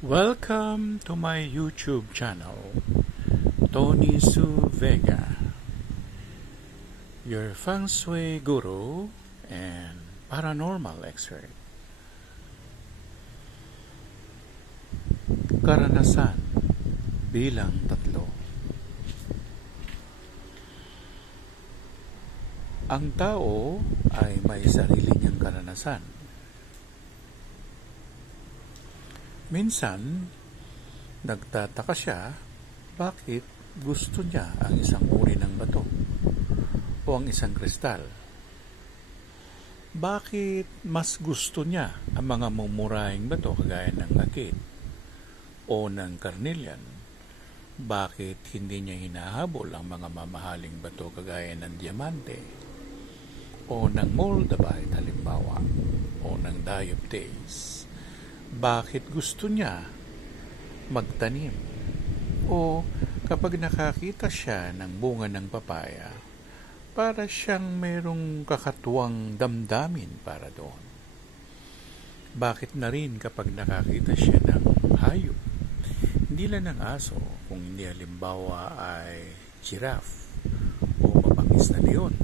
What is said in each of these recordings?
Welcome to my YouTube channel, Tony Su Vega, your feng shui guru and paranormal expert. Karanasan bilang 3. Ang tao ay may sarili niyang karanasan. Minsan, nagtataka siya bakit gusto niya ang isang uri ng bato o ang isang kristal. Bakit mas gusto niya ang mga mumurahing bato kagaya ng agate o ng carnelian? Bakit hindi niya hinahabol ang mga mamahaling bato kagaya ng diamante o ng moldavite halimbawa o ng dioptase? Bakit gusto niya magtanim? O kapag nakakita siya ng bunga ng papaya, para siyang mayroong kakatuwang damdamin para doon. Bakit na rin kapag nakakita siya ng hayop, hindi lang ng aso, kung hindi halimbawa ay giraffe o mabangis na leon,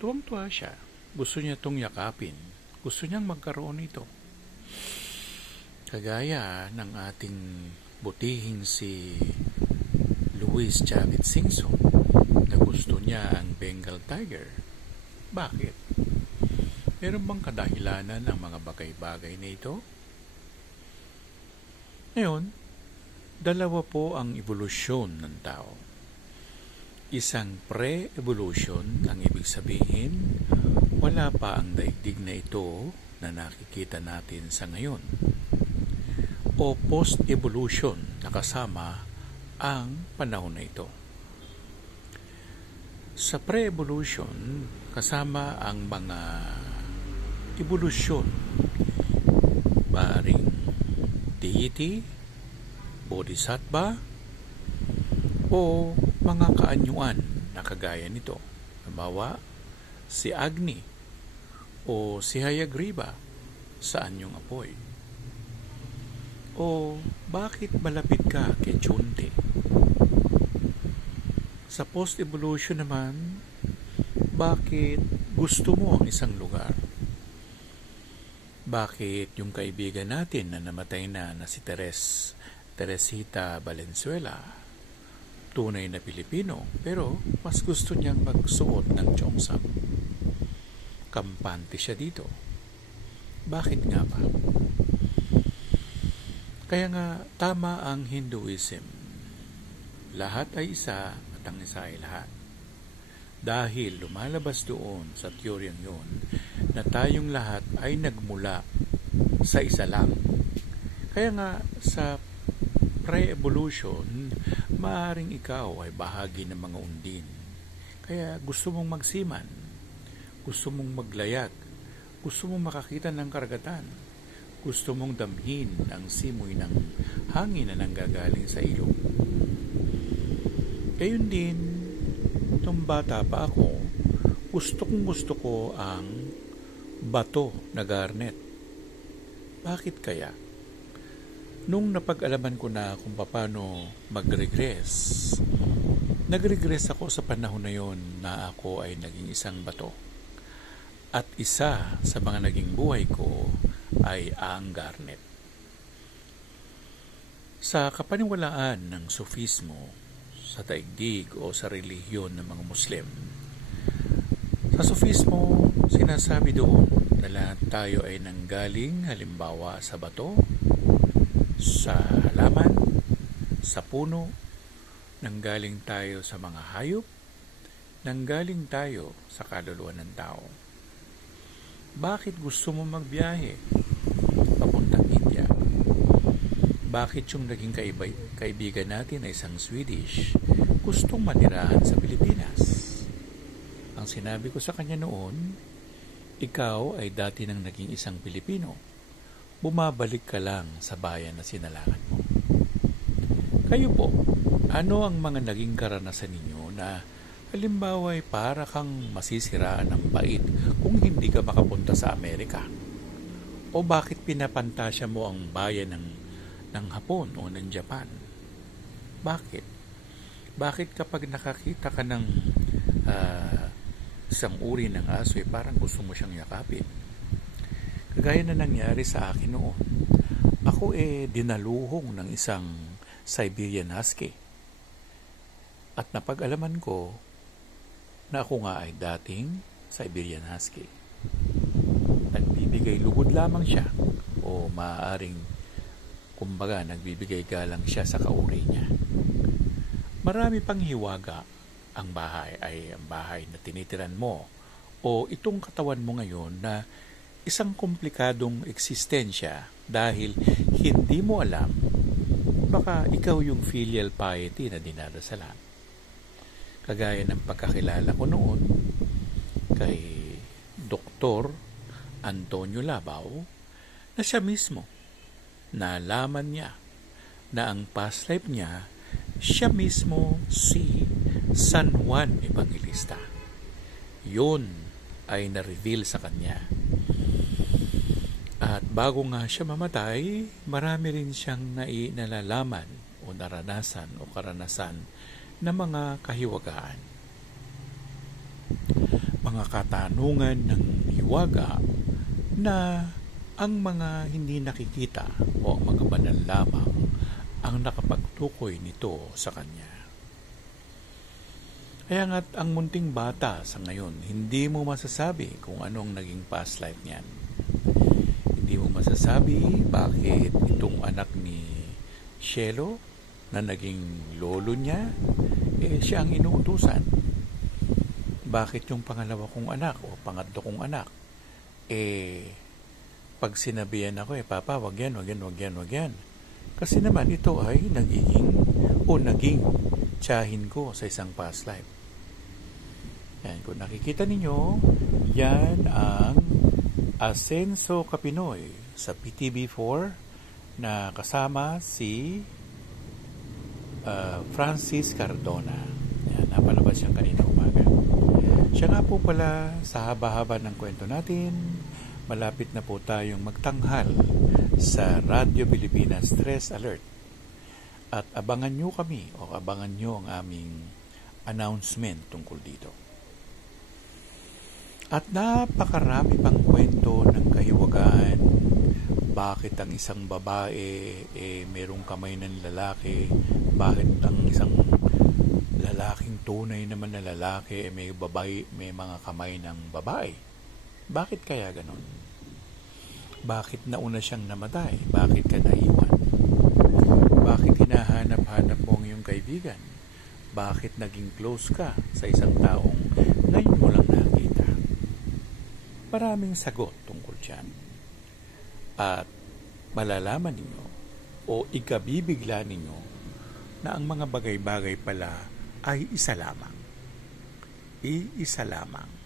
tuwang-tuwa siya, gusto niya itong yakapin, gusto niyang magkaroon nito. Kagaya ng ating butihing si Louis Chavez Singson na gusto niya ang Bengal Tiger. Bakit? Meron bang kadahilanan ang mga bagay-bagay na ito? Ngayon, dalawa po ang evolusyon ng tao. Isang pre-evolution, ang ibig sabihin, wala pa ang daigdig na ito na nakikita natin sa ngayon. O post-evolution na kasama ang panahon na ito. Sa pre-evolution, kasama ang mga evolusyon, maaaring deity, bodhisattva, o mga kaanyuan na kagaya nito. Halimbawa, si Agni o si Hayagriva sa anyong apoy. O bakit malapit ka kay Chunti? Sa post-evolution naman, bakit gusto mo ang isang lugar? Bakit yung kaibigan natin na namatay na si Teresita Valenzuela, tunay na Pilipino, pero mas gusto niyang magsuot ng cheongsam? Kampante siya dito. Bakit nga ba? Kaya nga, tama ang Hinduism. Lahat ay isa at ang isa ay lahat. Dahil lumalabas doon sa teoryang yun na tayong lahat ay nagmula sa isa lang. Kaya nga, sa pre-evolution, maaaring ikaw ay bahagi ng mga undin. Kaya gusto mong magsiman, gusto mong maglayag, gusto mong makakita ng karagatan, gusto mong damhin ang simoy ng hangin na nanggagaling sa ilog. Gayon din, nung bata pa ako, gusto ko ang bato na garnet. Bakit kaya? Nung napag-alaman ko na kung paano mag-regress, nag-regress ako sa panahon na yon na ako ay naging isang bato. At isa sa mga naging buhay ko ay ang garnet. Sa kapaniwalaan ng Sufismo, sa daigdig o sa relihiyon ng mga Muslim, sa Sufismo, sinasabi doon na lahat tayo ay nanggaling halimbawa sa bato, sa halaman, sa puno, nanggaling tayo sa mga hayop, nanggaling tayo sa kaluluwa ng tao. Bakit gusto mo magbiyahe papuntang India? Bakit yung naging kaibigan natin ay isang Swedish gustong manirahan sa Pilipinas? Ang sinabi ko sa kanya noon, ikaw ay dati nang naging isang Pilipino. Bumabalik ka lang sa bayan na sinalangan mo. Kayo po, ano ang mga naging karanasan ninyo na halimbawa ay para kang masisiraan ng bait kung hindi ka makapunta sa Amerika? O bakit pinapantasya mo ang bayan ng ng Hapon o ng Japan. Bakit? Bakit kapag nakakita ka ng isang uri ng aso, parang gusto mo siyang yakapin? Kagaya na nangyari sa akin noon. Ako dinaluhong ng isang Siberian Husky. At napag-alaman ko na ako nga ay dating Siberian Husky. Nagbibigay lugod lamang siya o maaaring kumbaga nagbibigay galang siya sa kauri niya. Marami pang hiwaga ang bahay na tinitiran mo o itong katawan mo ngayon na isang komplikadong eksistensya dahil hindi mo alam, baka ikaw yung filial piety na dinadasalan. Kagaya ng pagkakilala ko noon kay Dr. Antonio Labaw, na siya mismo nalaman niya na ang past life niya, siya mismo si San Juan Evangelista. Yun ay na-reveal sa kanya. At bago nga siya mamatay, marami rin siyang nalalaman o naranasan o karanasan na mga kahiwagaan. Mga katanungan ng hiwaga na ang mga hindi nakikita o ang mga banal lamang ang nakapagtukoy nito sa kanya. Kaya nga't ang munting bata sa ngayon, hindi mo masasabi kung anong naging past life niyan. Hindi mo masasabi bakit itong anak ni Shelo na naging lolo niya, siya ang inuutusan. Bakit yung pangalawa kong anak o pangatlo kong anak, pag sinabihan ako, Papa, wag yan. Kasi naman ito ay naging tiyahin ko sa isang past life. Yan, kung nakikita ninyo, yan ang Asenso Kapinoy sa PTV4 na kasama si Francis Cardona. Yan, napalabas siyang kanina umaga. Siya nga po pala sa haba-haba ng kwento natin, malapit na po tayong magtanghal sa Radyo Pilipinas Stress Alert. At abangan nyo kami o abangan nyo ang aming announcement tungkol dito. At napakarami pang kwento ng kahiwagaan. Bakit ang isang babae merong kamay ng lalaki? Bakit ang isang lalaking tunay naman na lalaki may mga kamay ng babae? Bakit kaya ganon? Bakit nauna siyang namatay? Bakit ka naiwan? Bakit hinahanap-hanap mo ang iyong kaibigan? Bakit naging close ka sa isang taong ngayon mo lang nakita? Maraming sagot tungkol dyan. At malalaman ninyo o ikabibigla ninyo na ang mga bagay-bagay pala ay isa lamang. Iisa lamang.